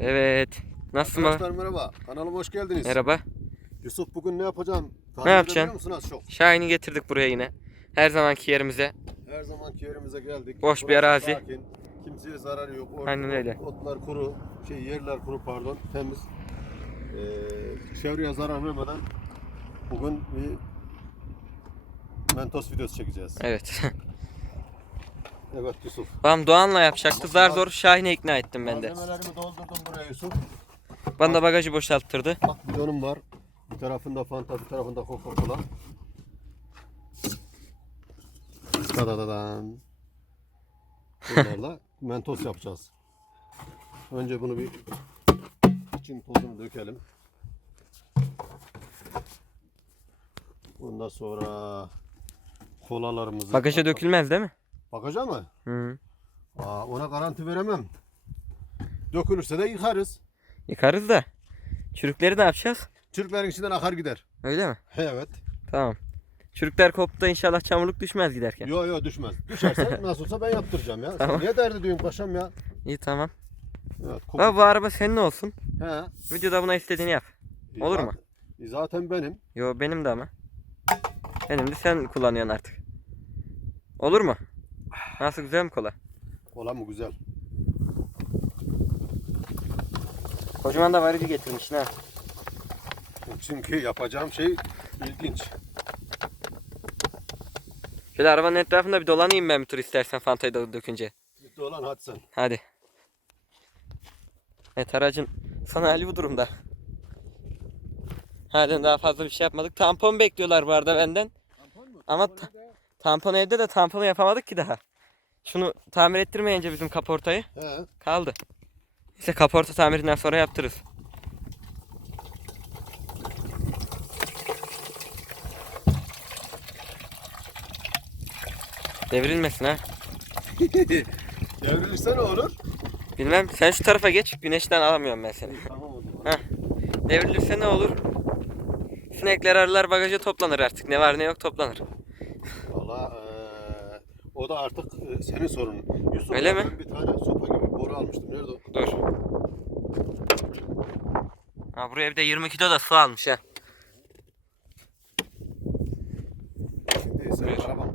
Evet. Nasılsın baba? Arkadaşlar merhaba. Kanalıma hoş geldiniz. Merhaba. Yusuf bugün ne yapacağım? Tahmin Ne yapacaksın? edebiliyor musun az çok? Şahin'i getirdik buraya yine. Her zamanki yerimize. Her zamanki yerimize geldik. Boş bir Burası arazi. Sakin. Kimseye zararı yok. Ot- Aynen öyle. Otlar kuru. Şey yerler kuru pardon. Temiz. Ee, çevreye zarar vermeden bugün bir Mentos videosu çekeceğiz. Evet. Evet Yusuf. Babam Doğan'la yapacaktı. Zar zor Şahin'e ikna ettim ben de. Malzemelerimi doldurdum buraya Yusuf. Bana da bagajı boşalttırdı. Bak bidonum var. Bir tarafında Fanta, bir tarafında Coca-Cola. Dadadadan. Bunlarla mentos yapacağız. Önce bunu bir için tozunu dökelim. Ondan sonra kolalarımızı... Bagaja dökülmez değil mi? Bagaja mı? Hı. Aa, ona garanti veremem. Dökülürse de yıkarız. Yıkarız da. Çürükleri ne yapacağız? Türklerin içinden akar gider. Öyle mi? Evet. Tamam. Çürükler koptu inşallah çamurluk düşmez giderken. Yo yo düşmez. Düşerse nasıl olsa ben yaptıracağım ya. Sen Tamam. niye derdi diyorsun paşam ya? İyi tamam. Evet, Baba bu araba senin olsun. He. Videoda buna istediğini yap. Olur mu? Zaten benim. Yo benim de ama. Benim de sen kullanıyorsun artık. Olur mu? Nasıl güzel mi kola? Kola mı güzel? Kocaman da varıcı getirmişsin ha. Çünkü yapacağım şey ilginç. Şöyle arabanın etrafında bir dolanayım ben bir tur istersen Fanta'yı da dökünce. Bitti olan hadi sen. Hadi. Evet aracın sana hali bu durumda. Halen daha fazla bir şey yapmadık. Tampon bekliyorlar bu arada benden. Ama ta- tampon evde de tamponu yapamadık ki daha. Şunu tamir ettirmeyince bizim kaportayı He. kaldı. İşte kaporta tamirinden sonra yaptırırız. Devrilmesin ha. Devrilirse ne olur? Bilmem sen şu tarafa geç. Güneşten alamıyorum ben seni. Tamam o zaman. Heh. Devrilirse ne olur? Sinekler arılar bagaja toplanır artık. Ne var ne yok toplanır. Valla eee, o da artık e, senin sorunun. Yusuf Öyle mi? bir tane sopa gibi boru almıştım. Nerede o? Dur. Ha buraya evde 20 kilo da su almış ha. Şimdi senin araban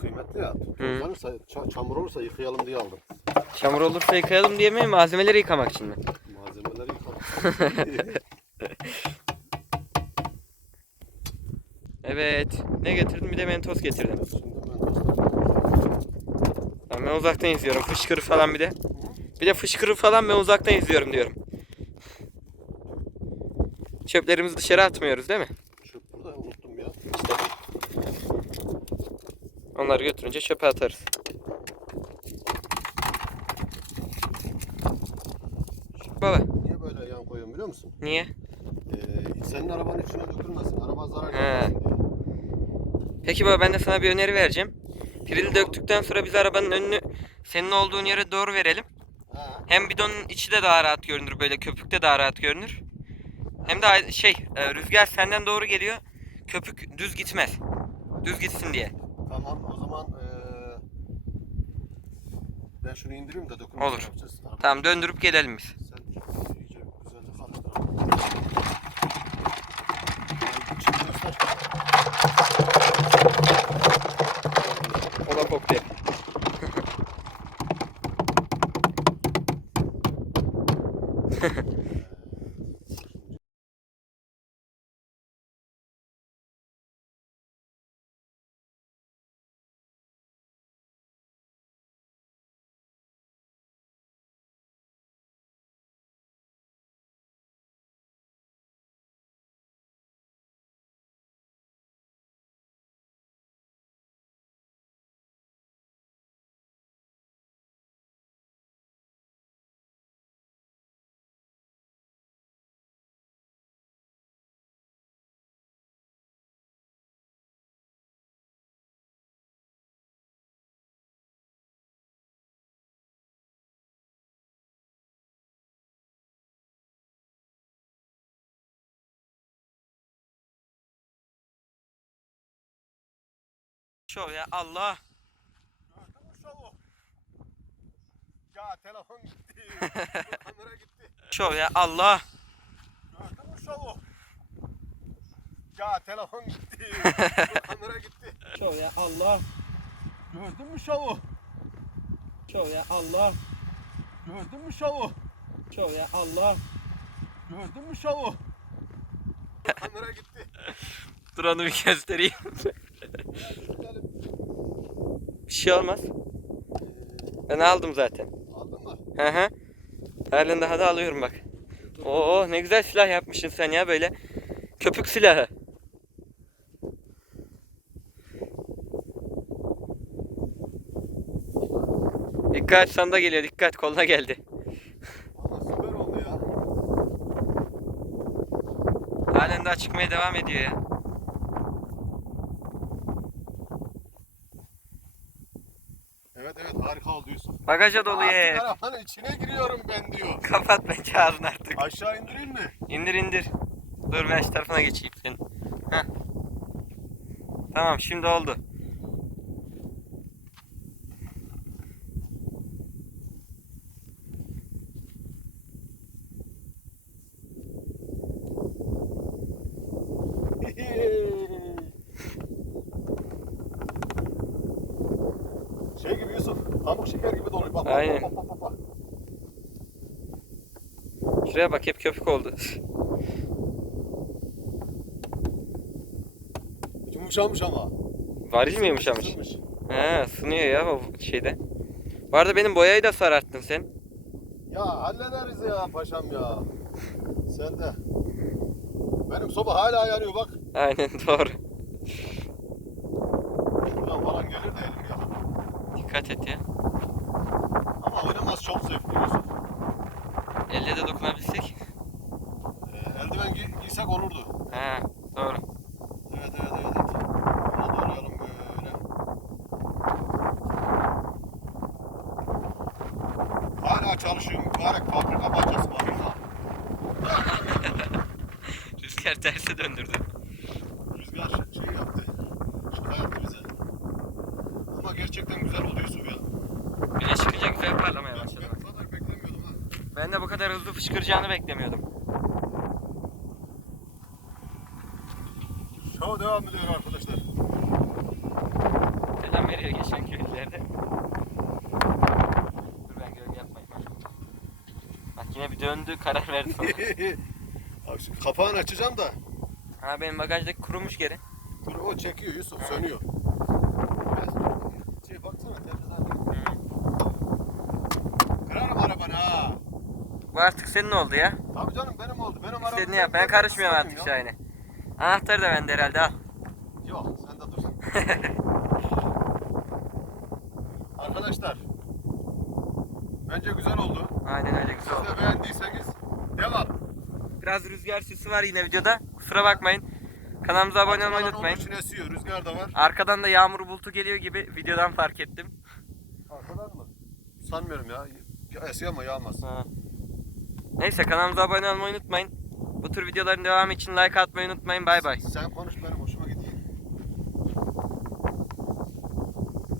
kıymetli ya. Hı. Ça- çamur olursa yıkayalım diye aldım. Çamur olursa yıkayalım diye mi? Malzemeleri yıkamak için mi? Malzemeleri yıkamak. Evet. Ne getirdim? Bir de mentos getirdim. Şimdi ben uzaktan izliyorum. Fışkırı falan bir de. Bir de fışkırı falan ben uzaktan izliyorum diyorum. Çöplerimizi dışarı atmıyoruz değil mi? Çöp burada unuttum ya. Onları götürünce çöpe atarız. Baba Niye böyle yan koyuyorum biliyor musun? niye? Ee, senin arabanın içine dökülmesin. Araba zarar görmesin. Peki baba ben de sana bir öneri vereceğim. Pirili döktükten sonra biz arabanın önünü senin olduğun yere doğru verelim. Ha. Hem bidonun içi de daha rahat görünür böyle köpük de daha rahat görünür. Hem de şey e, rüzgar senden doğru geliyor. Köpük düz gitmez. Düz gitsin diye. Tamam o zaman ee, ben şunu indireyim de dökülmesin. Olur. Tamam döndürüp gelelim biz. Sen Şov ya Allah. Ya telefon gitti. Kamera gitti. Şov ya Allah. Gördün mü şovu? Ya telefon gitti. Kamera gitti. Şov ya Allah. Gördün mü şovu? Şov ya Allah. Gördün mü şovu? Şov ya Allah. Gördün mü şovu? Kamera gitti. Dur onu bir göstereyim. Şey olmaz. Ben aldım zaten. aldın mı? Hı hı. Halen daha da alıyorum bak. Oo ne güzel silah yapmışsın sen ya böyle. Köpük silahı. Dikkat sanda geliyor dikkat koluna geldi. Valla süper oldu ya. Halen daha çıkmaya devam ediyor ya. Evet harika oldu Yusuf. Bagaja dolu Artık ye. arabanın içine giriyorum ben diyor. Kapat bence ağzını artık. Aşağı indireyim mi? İndir indir. Dur ben şu tarafına geçeyim senin. Heh. Tamam şimdi oldu. şey gibi Yusuf, pamuk şeker gibi doluyor. Bak, Aynen. Bak, bak, bak, bak. Şuraya bak hep köpük oldu. Yumuşamış ama. Varil mi yumuşamış? He ısınıyor ya o şeyde. Bu arada benim boyayı da sararttın sen. Ya hallederiz ya paşam ya. Sen de. Benim soba hala yanıyor bak. Aynen doğru. Şuradan falan gelir de elim. Dikkat et ya. Ama oynamaz çok zevkli Yusuf. Elle de dokunabilsek. Ee, eldiven giy giysek olurdu. He doğru. Evet evet evet. evet. Ona doğrayalım böyle. Hala çalışıyor mübarek fabrika bahçesi var. Rüzgar terse döndürdü. Rüzgar şey yaptı. Şaka yaptı gerçekten güzel oldu Yusuf ya. Güneş çıkınca güzel parlamaya başladı. ben bu kadar beklemiyordum ha. Ben de bu kadar hızlı fışkıracağını beklemiyordum. Şov devam ediyor arkadaşlar. Selam veriyor geçen köylülerde. Dur ben gölge yapmayayım. Bak yine bir döndü karar verdi sonra. Abi şu kapağını açacağım da. ha benim bagajdaki kurumuş geri. Dur o çekiyor Yusuf sönüyor. Biraz şey baksana temiz halde. Kırarım arabanı ha. Bu artık senin oldu ya. Tabii canım benim oldu. Benim arabam. İstediğini yap. Ben karışmıyorum artık Şahin'e. Anahtarı da bende herhalde al. Yok sen de dur. Arkadaşlar. Bence güzel oldu. Aynen öyle güzel Siz oldu. de beğendiyseniz devam. Biraz rüzgar sesi var yine videoda. Kusura bakmayın. Kanalımıza abone olmayı unutmayın. İçin esiyor. Rüzgar da var. Arkadan da yağmur bulutu geliyor gibi videodan fark ettim. Arkadan mı? Sanmıyorum ya. Ya Esiyor ama yağmaz. Ha. Neyse kanalımıza abone olmayı unutmayın. Bu tür videoların devamı için like atmayı unutmayın. Bay bay. Sen konuş benim